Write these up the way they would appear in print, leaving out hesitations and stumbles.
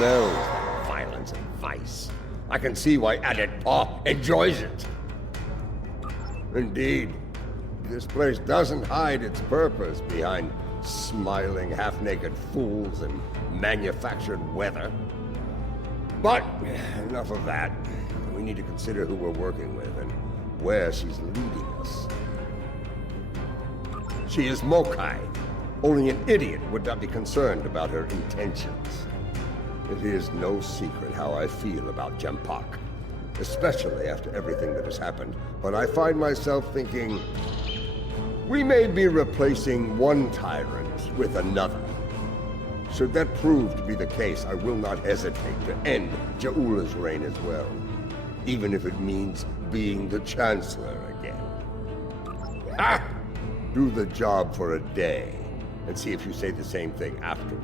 smells like violence and vice. I can see why Adet Paw enjoys it. Indeed, this place doesn't hide its purpose behind smiling, half-naked fools and manufactured weather. But enough of that. We need to consider who we're working with and where she's leading us. She is Mokai. Only an idiot would not be concerned about her intentions. It is no secret how I feel about Jempak, especially after everything that has happened. But I find myself thinking, we may be replacing one tyrant with another. Should that prove to be the case, I will not hesitate to end Jaula's reign as well, even if it means being the Chancellor again. Ha! Do the job for a day, and see if you say the same thing afterward.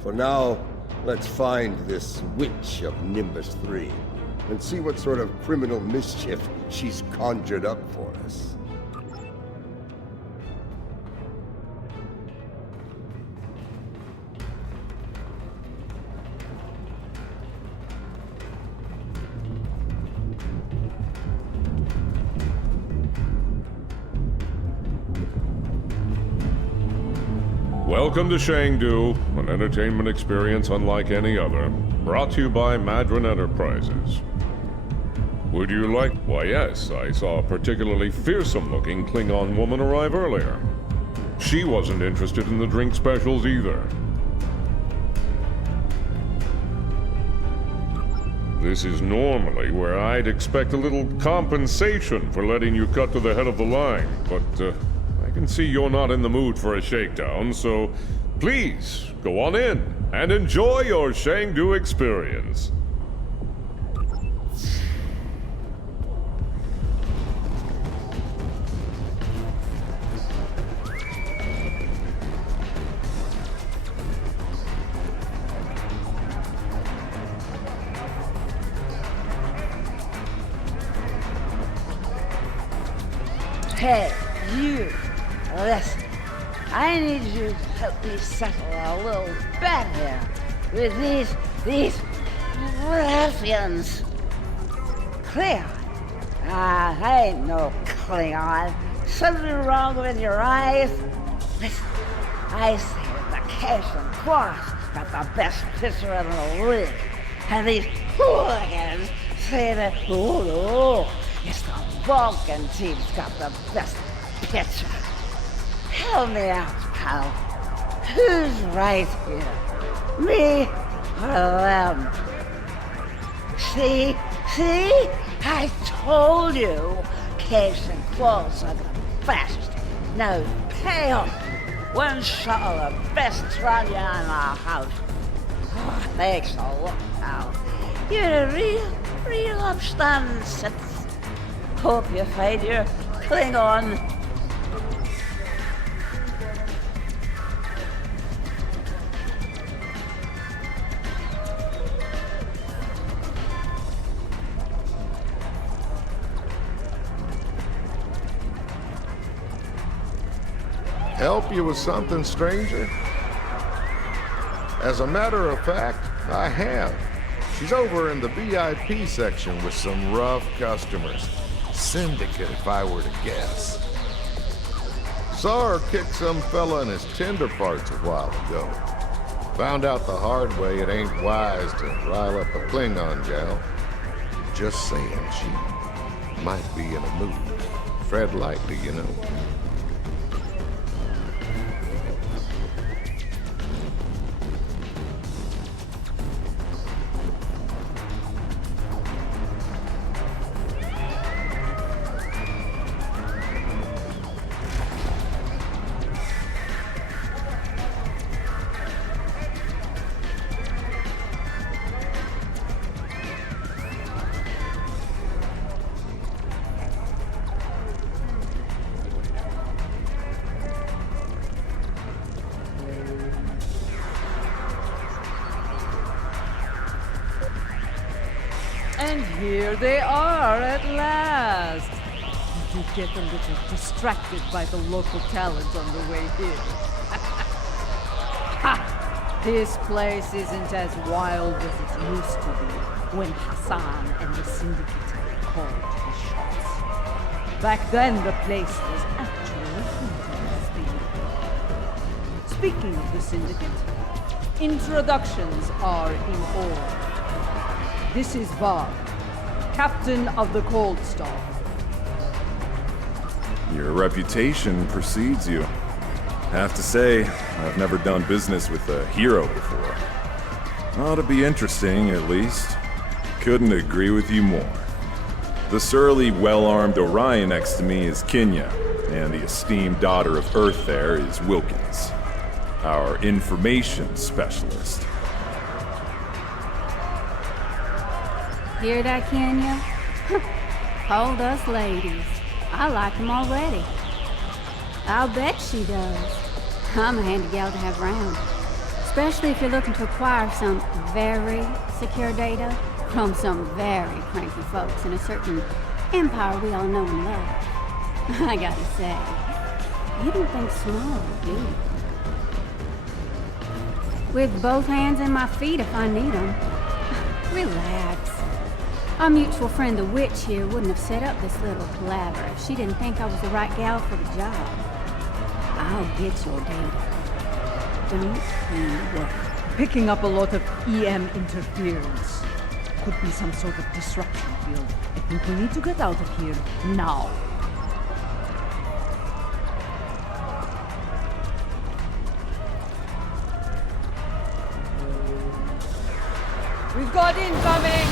For now, let's find this witch of Nimbus 3, and see what sort of criminal mischief she's conjured up for us. Welcome to Shangdu, an entertainment experience unlike any other, brought to you by Madron Enterprises. Would you like... Why yes, I saw a particularly fearsome-looking Klingon woman arrive earlier. She wasn't interested in the drink specials either. This is normally where I'd expect a little compensation for letting you cut to the head of the line, but I can see you're not in the mood for a shakedown, so please go on in and enjoy your Shangdu experience. Hey, you! Listen, I need you to help me settle a little bet here with these ruffians. Klingon? I ain't no Klingon. Something wrong with your eyes? Listen, I say that the Cation Quartz got the best pitcher in the league. And these hooligans say that, oh, it's the Vulcan team's got the best pitcher. Help me out, pal. Who's right here? Me or them? See? I told you Cation Quartz are the best. Now pay up. One shot of the best Tranya in our house. Oh, thanks a lot, pal. You're a real upstanding citizen. Hope you find your Klingon. Help you with something, stranger? As a matter of fact, I have. She's over in the VIP section with some rough customers. Syndicate, if I were to guess. Saw her kick some fella in his tender parts a while ago. Found out the hard way it ain't wise to rile up a Klingon gal. Just saying, she might be in a mood. Tread lightly, you know. And here they are at last. You get a little distracted by the local talent on the way here. Ha! This place isn't as wild as it used to be when Hassan and the Syndicate called the shots. Back then, the place was actually interesting. Speaking of the Syndicate, introductions are in order. This is Varg, Captain of the Cold Star. Your reputation precedes you. Have to say, I've never done business with a hero before. Ought to be interesting, at least. Couldn't agree with you more. The surly, well-armed Orion next to me is Kenya, and the esteemed daughter of Earth there is Wilkins, our information specialist. Hear that, Kenya? Hold us ladies. I like him already. I'll bet she does. I'm a handy gal to have around. Especially if you're looking to acquire some very secure data from some very cranky folks in a certain empire we all know and love. I gotta say, you don't think small, do you? With both hands and my feet if I need them. Relax. Our mutual friend the witch here wouldn't have set up this little palaver if she didn't think I was the right gal for the job. I'll get your data. Don't you worry. Picking up a lot of EM interference. Could be some sort of disruption field. I think we need to get out of here now. We've got incoming!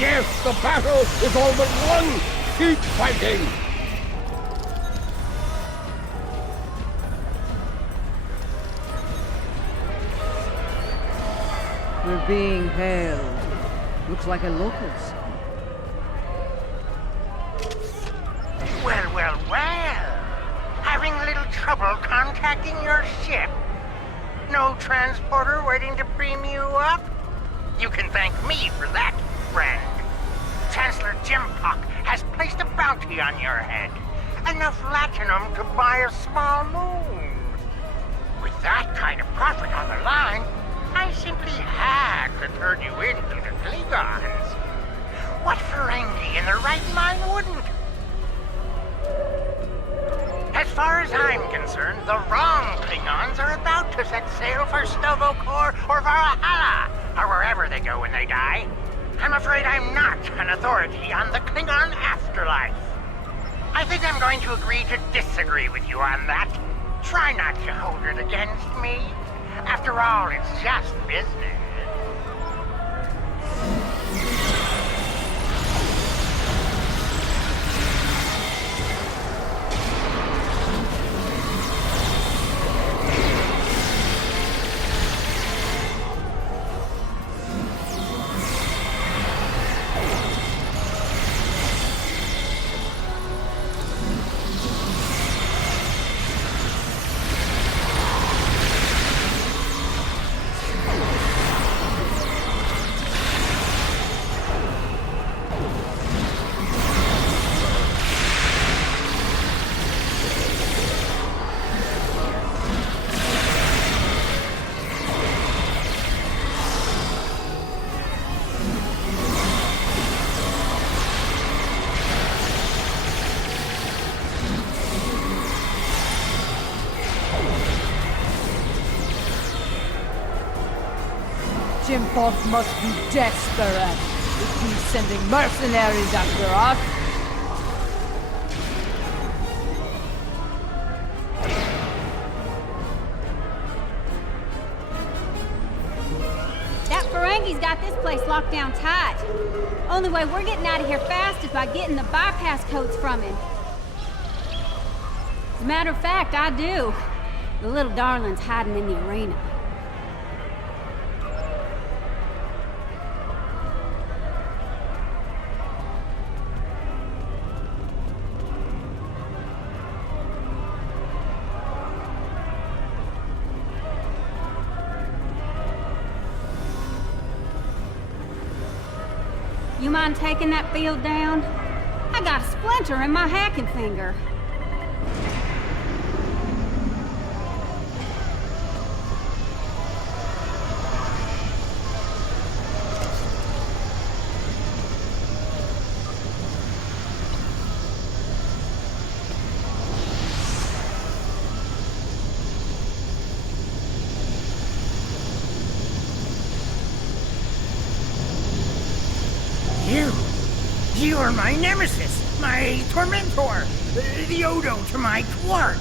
Yes, the battle is all but won! Keep fighting! We're being hailed. Looks like a locals. Well. Having a little trouble contacting your ship. No transporter waiting to beam you up? You can thank me for that, friend. Chancellor Jempok has placed a bounty on your head. Enough latinum to buy a small moon. With that kind of profit on the line, I simply had to turn you into the Klingons. What Ferengi in their right mind wouldn't? As far as I'm concerned, the wrong Klingons are about to set sail for Sto-vo-kor or Valhalla, or wherever they go when they die. I'm afraid I'm not an authority on the Klingon afterlife. I think I'm going to agree to disagree with you on that. Try not to hold it against me. After all, it's just business. Thoth must be desperate if he's sending mercenaries after us. That Ferengi's got this place locked down tight. Only way we're getting out of here fast is by getting the bypass codes from him. As a matter of fact, I do. The little darling's hiding in the arena. You mind taking that field down? I got a splinter in my hacking finger. You are my nemesis, my tormentor, the Odo to my Quark.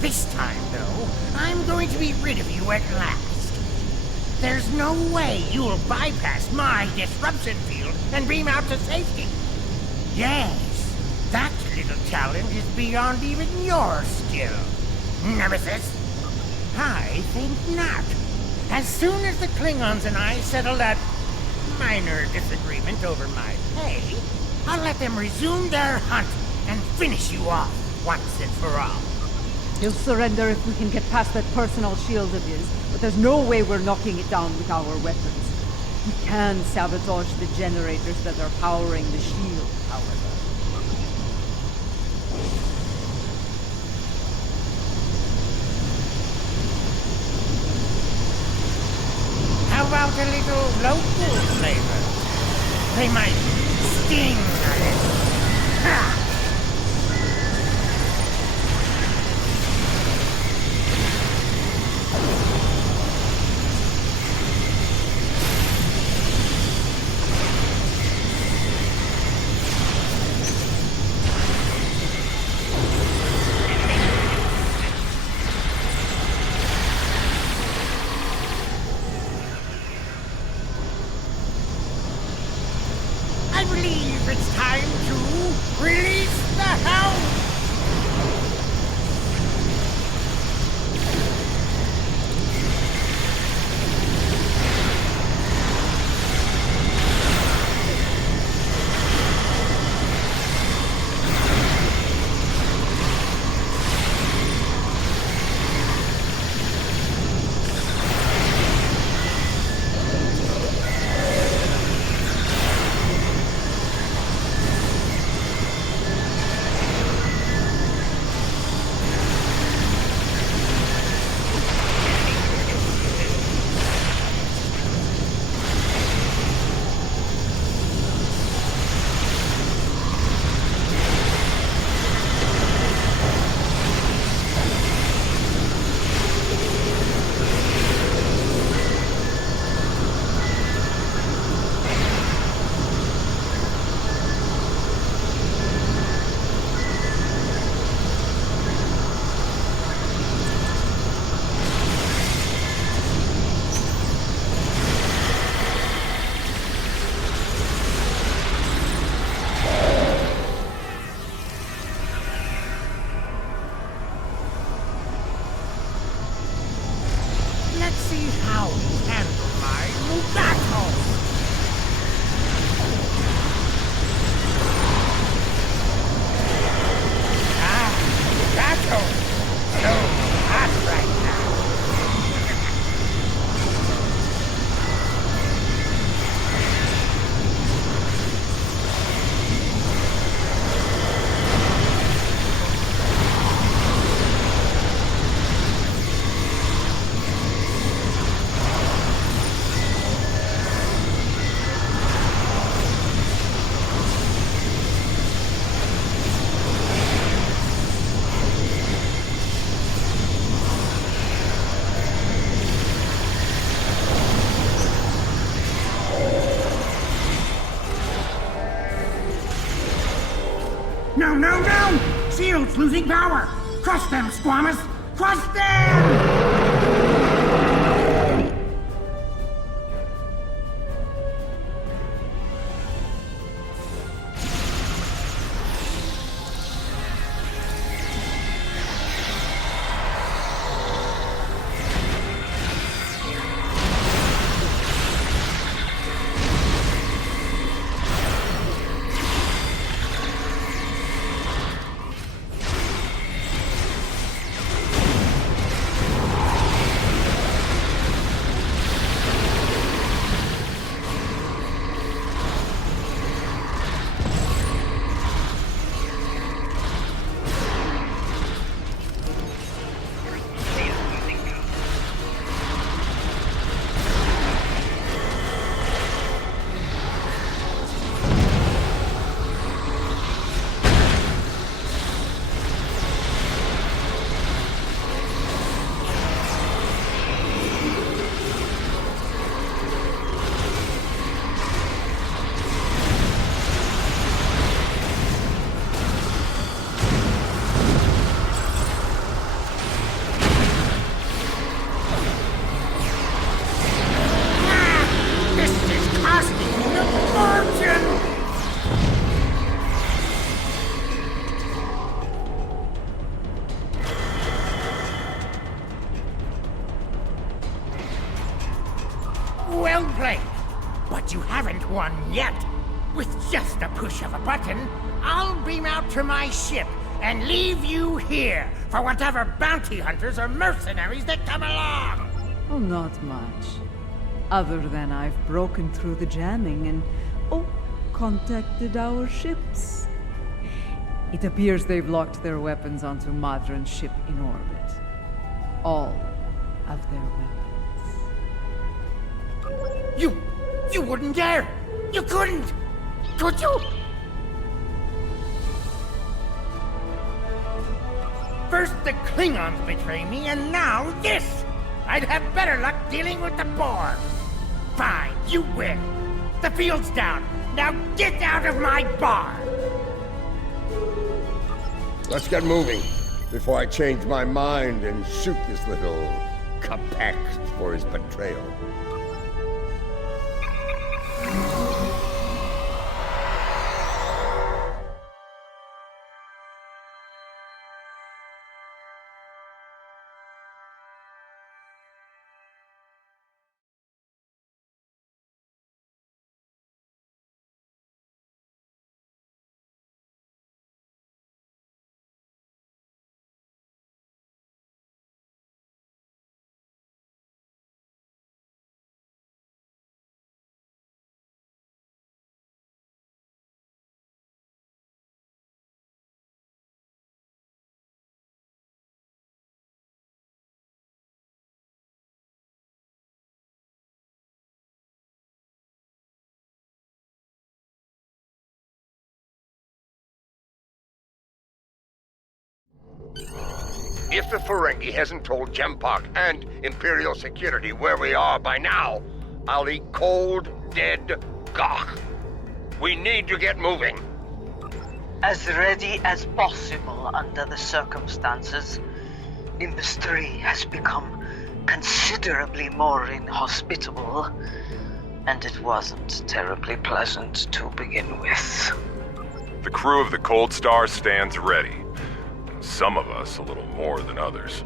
This time, though, I'm going to be rid of you at last. There's no way you'll bypass my disruption field and beam out to safety. Yes, that little challenge is beyond even your skill, Nemesis. I think not. As soon as the Klingons and I settle that minor disagreement over my pay, I'll let them resume their hunt and finish you off once and for all. He'll surrender if we can get past that personal shield of his, but there's no way we're knocking it down with our weapons. We can sabotage the generators that are powering the shield, however. How about a little local flavor? They might sting a little. Ha! I believe it's time to release the hound! No, no, no! Shield's losing power! Crush them, Squamous! Crush them! Well played. But you haven't won yet. With just a push of a button, I'll beam out to my ship and leave you here for whatever bounty hunters or mercenaries that come along. Oh, not much. Other than I've broken through the jamming and, contacted our ships. It appears they've locked their weapons onto Madron's ship in orbit. All of their weapons. You wouldn't dare! You couldn't! Could you? First the Klingons betray me, and now this! I'd have better luck dealing with the Borg. Fine, you win. The field's down. Now get out of my bar! Let's get moving before I change my mind and shoot this little Capac for his betrayal. If the Ferengi hasn't told Jempak and Imperial Security where we are by now, I'll eat cold, dead Gok. We need to get moving. As ready as possible under the circumstances. Nimbus 3 has become considerably more inhospitable, and it wasn't terribly pleasant to begin with. The crew of the Cold Star stands ready. Some of us a little more than others.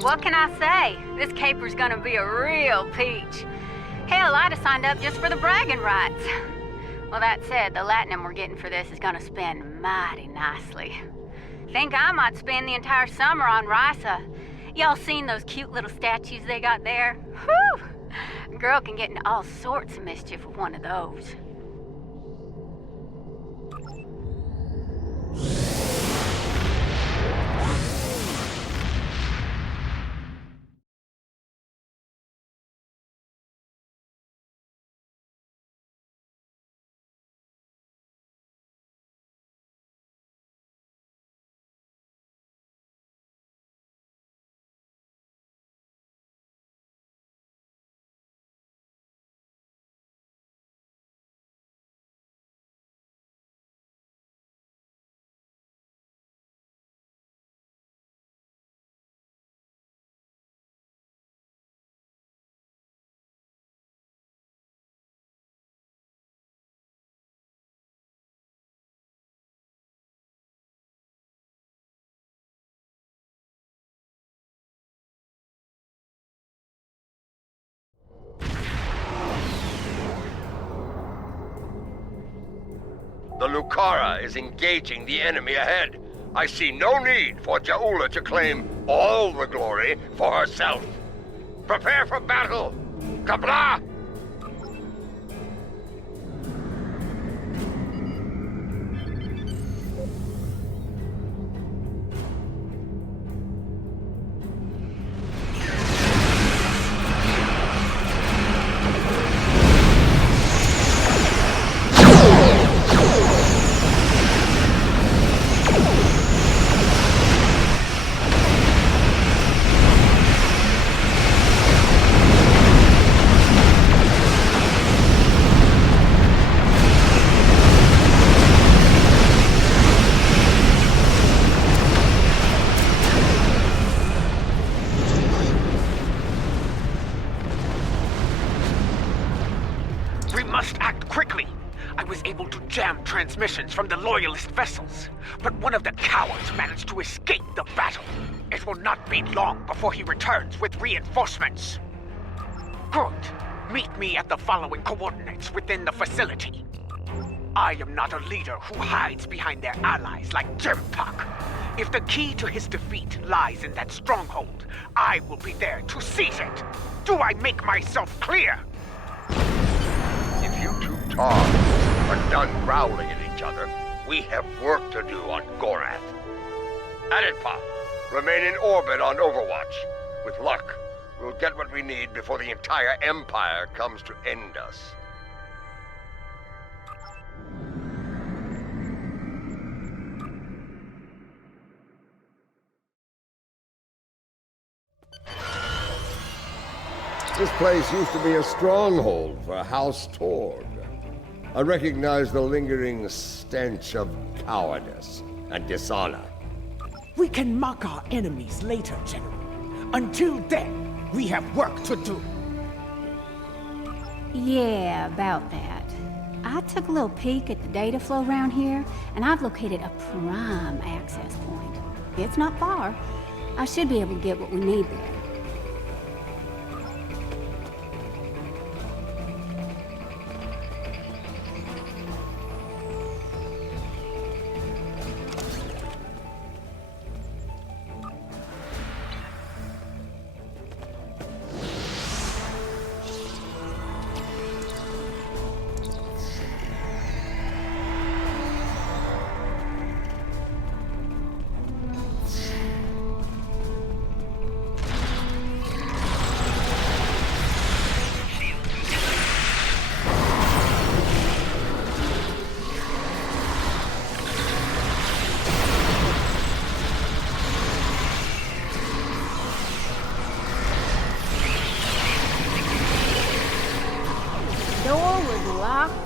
What can I say? This caper's gonna be a real peach. Hell, I'd have signed up just for the bragging rights. Well, that said, the latinum we're getting for this is gonna spend mighty nicely. Think I might spend the entire summer on Risa. Y'all seen those cute little statues they got there? Whew! Girl can get into all sorts of mischief with one of those. The Lucara is engaging the enemy ahead. I see no need for Jaula to claim all the glory for herself. Prepare for battle! Kabla! Transmissions from the Loyalist vessels, but one of the cowards managed to escape the battle. It will not be long before he returns with reinforcements. Good. Meet me at the following coordinates within the facility. I am not a leader who hides behind their allies like Jempak. If the key to his defeat lies in that stronghold, I will be there to seize it. Do I make myself clear? If you two Targs are done growling at each other, we have work to do on Gorath. Aditpa, remain in orbit on Overwatch. With luck, we'll get what we need before the entire Empire comes to end us. This place used to be a stronghold for House Tord. I recognize the lingering stench of cowardice and dishonor. We can mock our enemies later, General. Until then, we have work to do. Yeah, about that. I took a little peek at the data flow around here, and I've located a prime access point. It's not far. I should be able to get what we need there.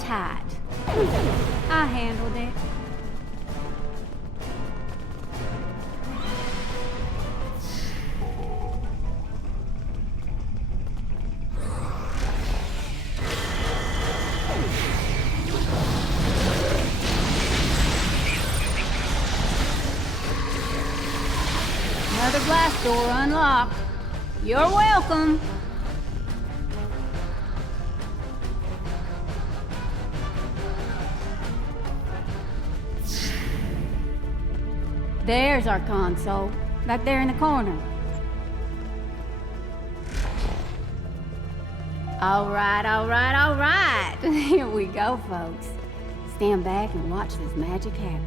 Tight. I handled it. Another blast door unlocked. You're welcome. There's our console, back there in the corner. All right. Here we go, folks. Stand back and watch this magic happen.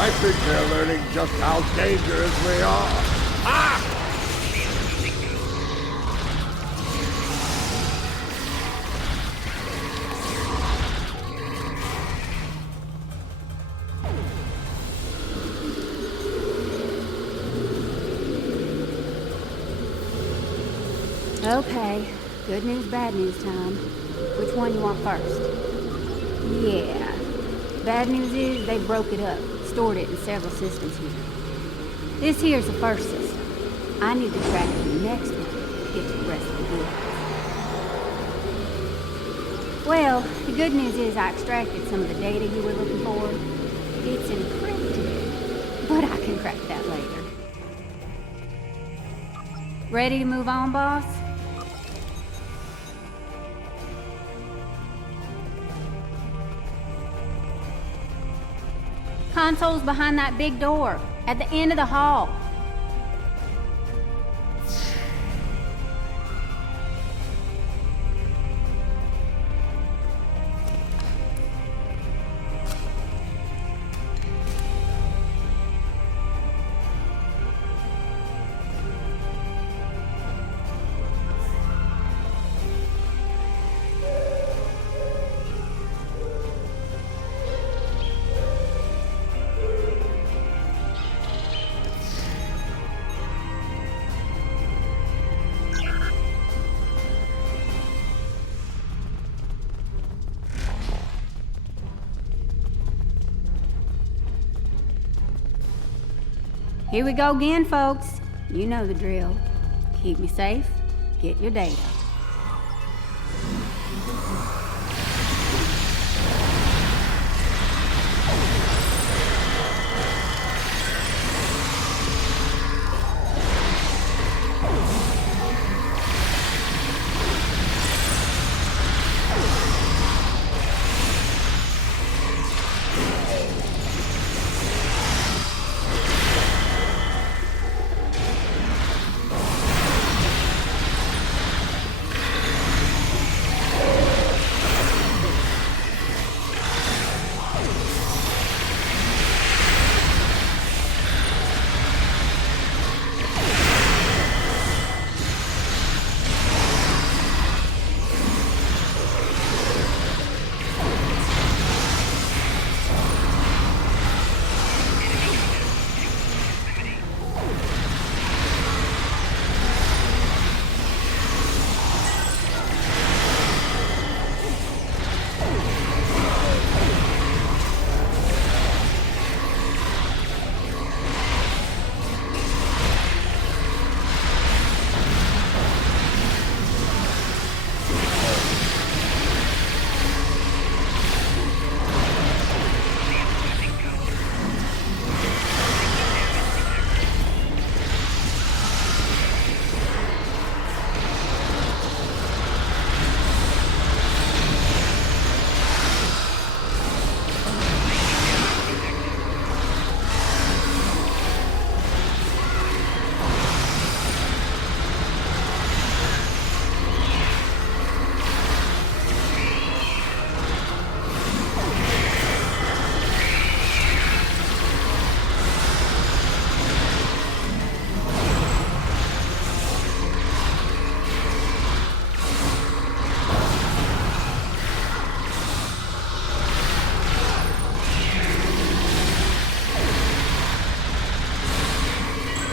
I think they're learning just how dangerous we are. Ah! Okay, good news, bad news time. Which one you want first? Yeah. Bad news is they broke it up, stored it in several systems here. This here's the first system. I need to track the next one to get to the rest of the goods. Well, the good news is I extracted some of the data you were looking for. It's encrypted, but I can crack that later. Ready to move on, boss? Console's behind that big door, at the end of the hall. Here we go again, folks. You know the drill. Keep me safe, get your data.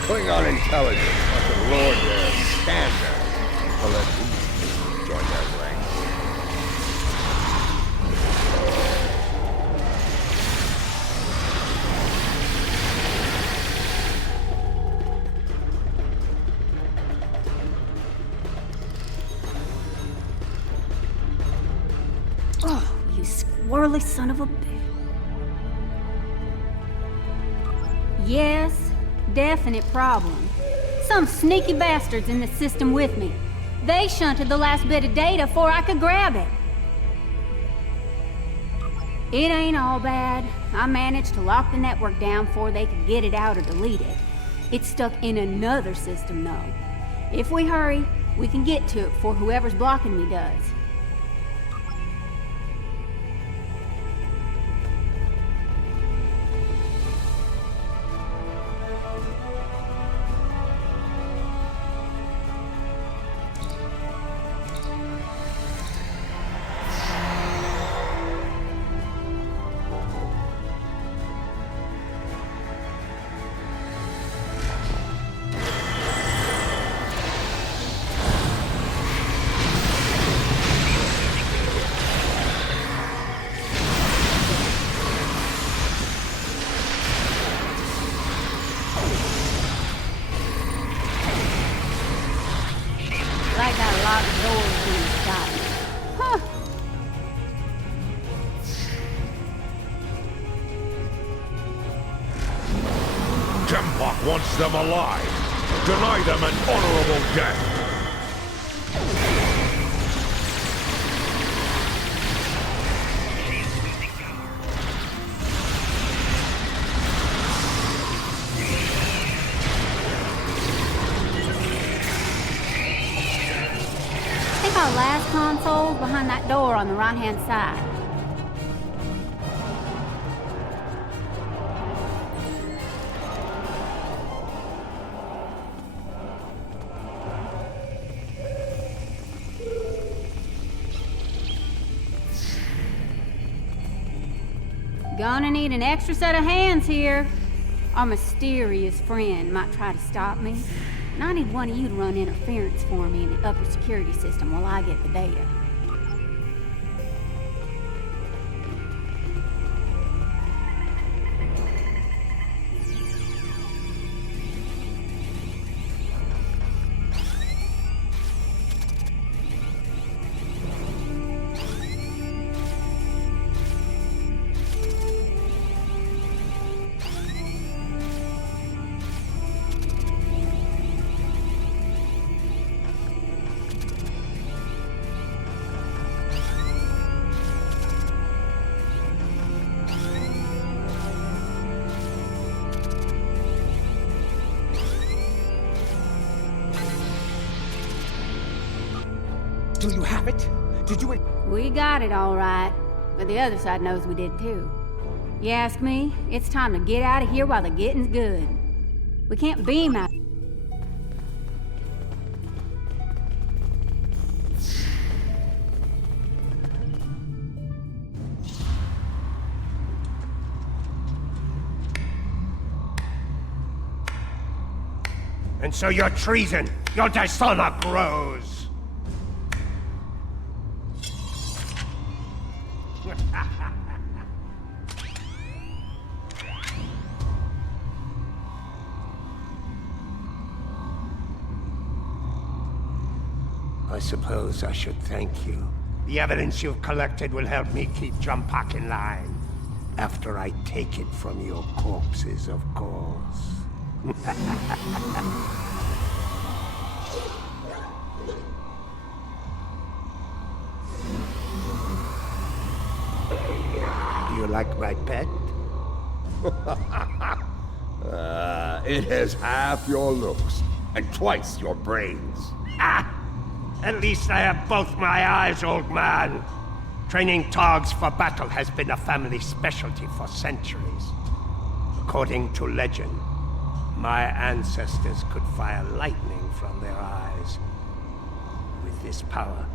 Klingon intelligence must have lowered their standards to let these people Squirrely son of a bitch. Yes, definite problem. Some sneaky bastards in the system with me. They shunted the last bit of data before I could grab it. It ain't all bad. I managed to lock the network down before they could get it out or delete it. It's stuck in another system, though. If we hurry, we can get to it before whoever's blocking me does. I got a lot of doors in the sky. Huh. Jempok wants them alive. Deny them an honorable death. Our last console's behind that door on the right-hand side. Gonna need an extra set of hands here. Our mysterious friend might try to stop me. And I need one of you to run interference for me in the upper security system while I get the data. Do you have it? Did you... We got it all right, but the other side knows we did too. You ask me, it's time to get out of here while the getting's good. We can't beam out. And so your treason, your dishonor grows. I suppose I should thank you. The evidence you've collected will help me keep Jempok in line. After I take it from your corpses, of course. Do you like my pet? It has half your looks and twice your brains. Ah! At least I have both my eyes, old man. Training Targs for battle has been a family specialty for centuries. According to legend, my ancestors could fire lightning from their eyes. With this power,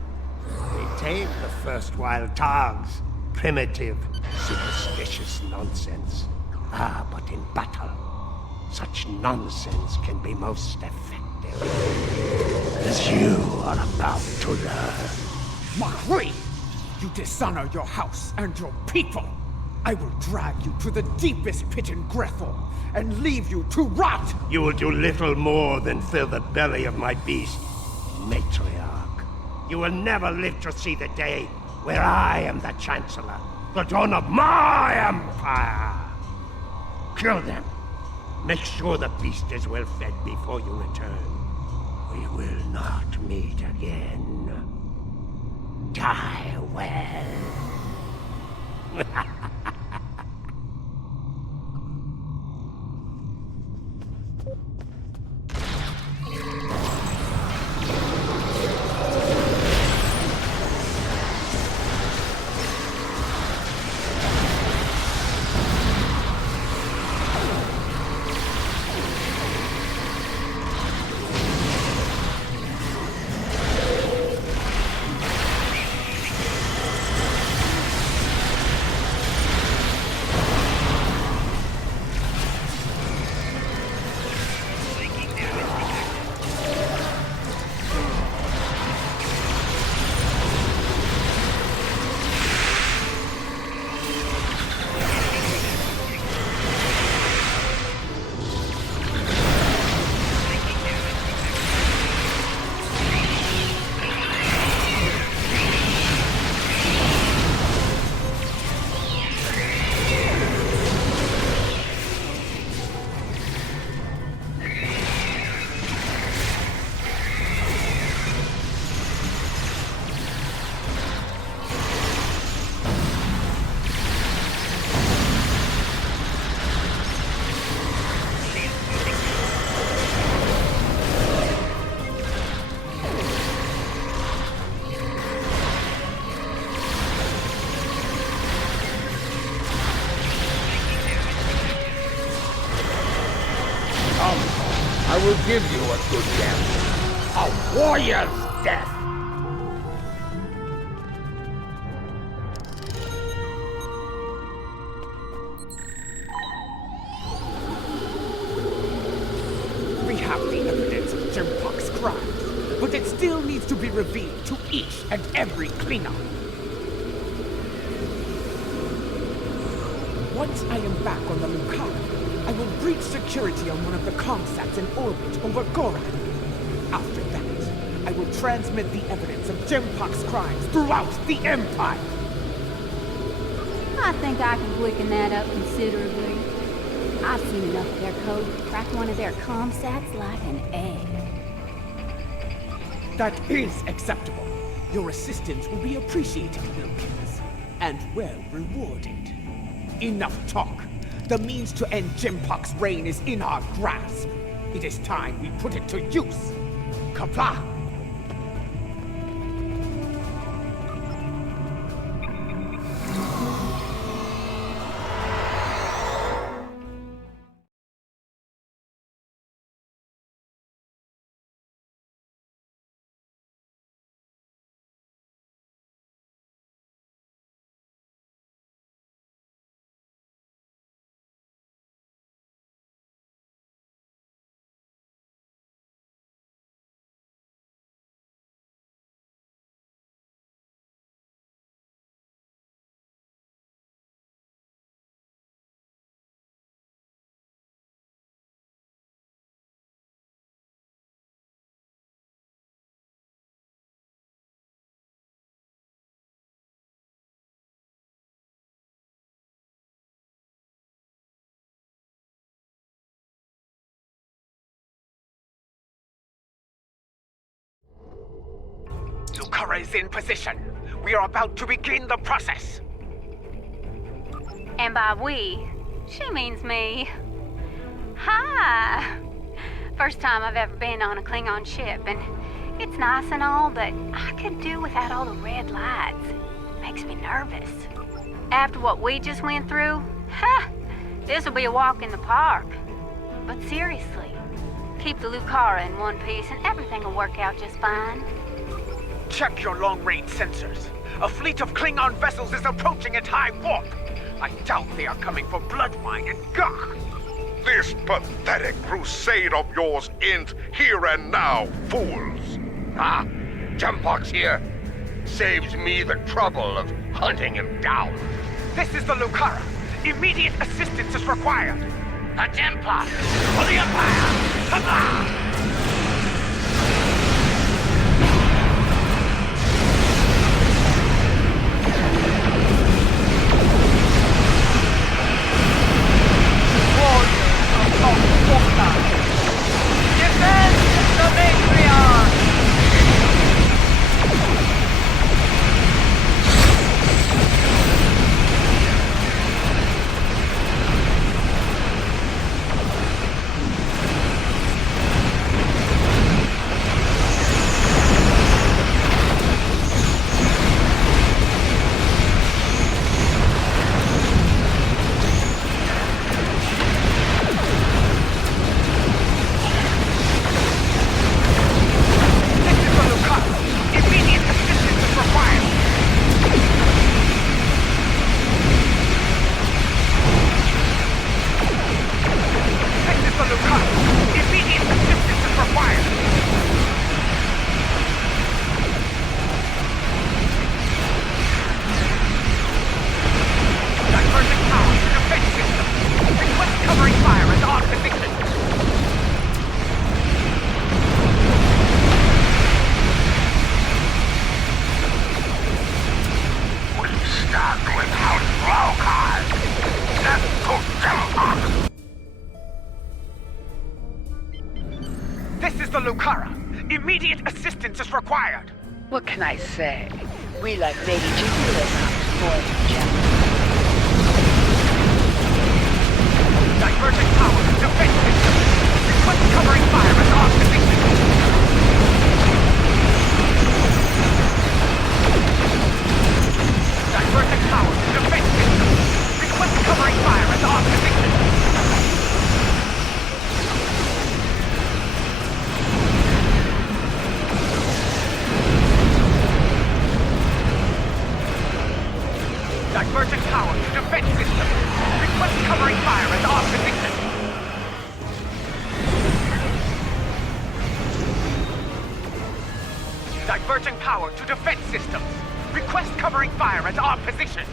they tamed the first wild Targs. Primitive, superstitious nonsense. Ah, but in battle, such nonsense can be most effective. As you are about to learn. Mahri! You dishonor your house and your people! I will drag you to the deepest pit in Grethel and leave you to rot! You will do little more than fill the belly of my beast, matriarch. You will never live to see the day where I am the Chancellor, The dawn of my empire! Kill them. Make sure the beast is well fed before you return. We will not meet again. Die well. I will give you a good death. A warrior's death. We have the evidence of Jimpok's crimes, but it still needs to be revealed to each and every Klingon. Once I am back on the Lucara, I will breach security on one of the comsats in orbit over Goran. After that, I will transmit the evidence of Jimpok's crimes throughout the Empire. I think I can quicken that up considerably. I've seen enough of their code to crack one of their comsats like an egg. That is acceptable. Your assistance will be appreciated, Wilkins, and well rewarded. Enough talk. The means to end Jimpok's reign is in our grasp. It is time we put it to use. Kapla! Lucara is in position. We are about to begin the process. And by we, she means me. Hi! First time I've ever been on a Klingon ship, and it's nice and all, but I could do without all the red lights. Makes me nervous. After what we just went through, this'll be a walk in the park. But seriously, keep the Lucara in one piece and everything will work out just fine. Check your long-range sensors. A fleet of Klingon vessels is approaching at high warp. I doubt they are coming for Bloodwine and Gach. This pathetic crusade of yours ends here and now, fools! Ah, Jimpok's here. Saves me the trouble of hunting him down. This is the Lucara. Immediate assistance is required. The Jimpok for the Empire! Come on! assistance is required. What can I say? We like Lady Julia more than Jack. Divergent power, defense system. Request covering fire at our position. Divergent power, defense system. Request covering fire at our position. Divergent power to defense system. Request covering fire at our position. Divergent power to defense systems. Request covering fire at our position.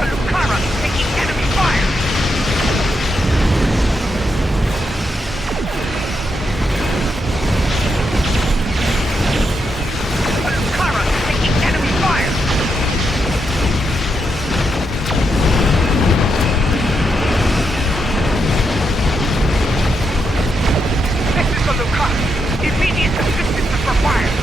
Alucara taking enemy fire. Alucara taking enemy fire. This is Alucara. Immediate assistance is required.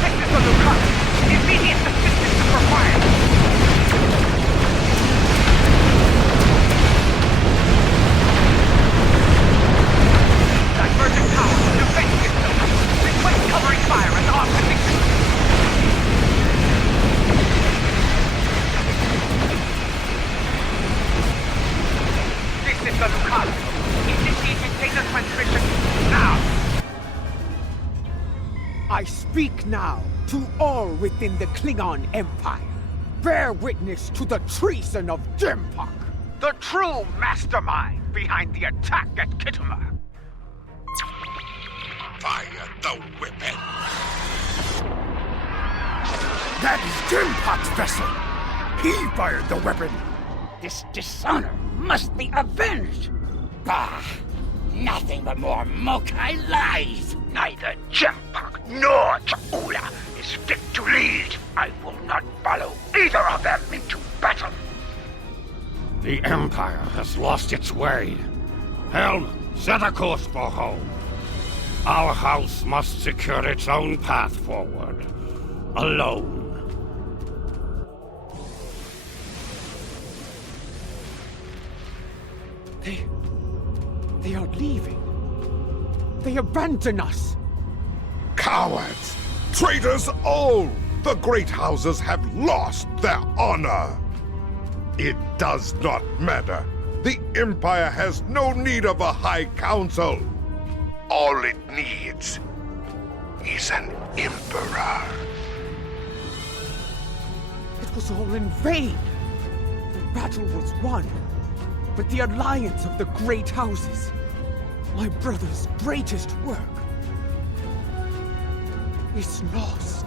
This is Alucara. Immediate assistance is required. Divergent power, defense system. Request covering fire at our position. This is Alucara. Initiating data transmission now. I speak now to all within the Klingon Empire. Bear witness to the treason of Jempok, the true mastermind behind the attack at Kittimer. Fire the weapon! That is Jempok's vessel! He fired the weapon! This dishonor must be avenged! Bah! Nothing but more Mokai lies! Neither Jempok nor Cha'ula is fit to lead. I will not follow either of them into battle. The Empire has lost its way. Helm, set a course for home. Our house must secure its own path forward. Alone. They are leaving. They abandon us. Cowards! Traitors all! The great houses have lost their honor. It does not matter. The Empire has no need of a High Council. All it needs is an Emperor. It was all in vain. The battle was won, but the alliance of the great houses, my brother's greatest work, is lost.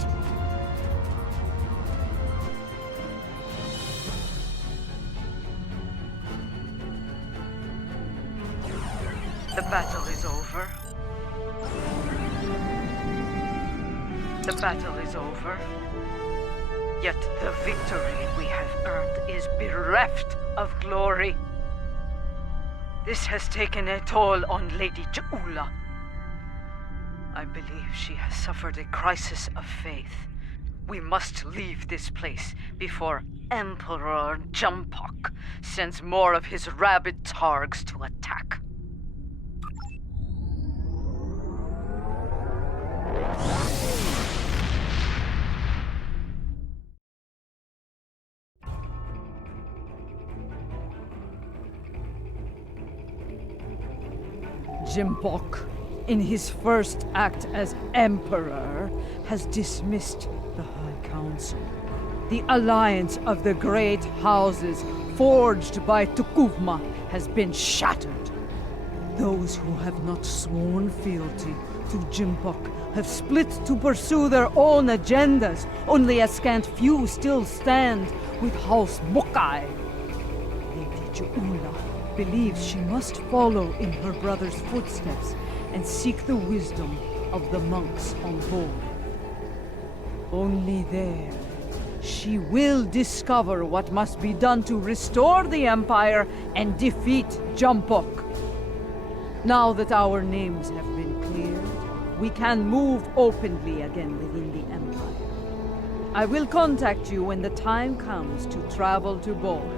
The battle is over. The battle is over. Yet the victory we have earned is bereft of glory. This has taken a toll on Lady Cha'ula. I believe she has suffered a crisis of faith. We must leave this place before Emperor Jempok sends more of his rabid targs to attack. Jempok, in his first act as Emperor, has dismissed the High Council. The alliance of the great houses forged by Tukuvma has been shattered. Those who have not sworn fealty to Jempok have split to pursue their own agendas. Only a scant few still stand with House Mokai. Lady Cha'ula believes she must follow in her brother's footsteps and seek the wisdom of the monks on board. Only there, she will discover what must be done to restore the Empire and defeat Jumpok. Now that our names have been cleared, we can move openly again within the Empire. I will contact you when the time comes to travel to Borg.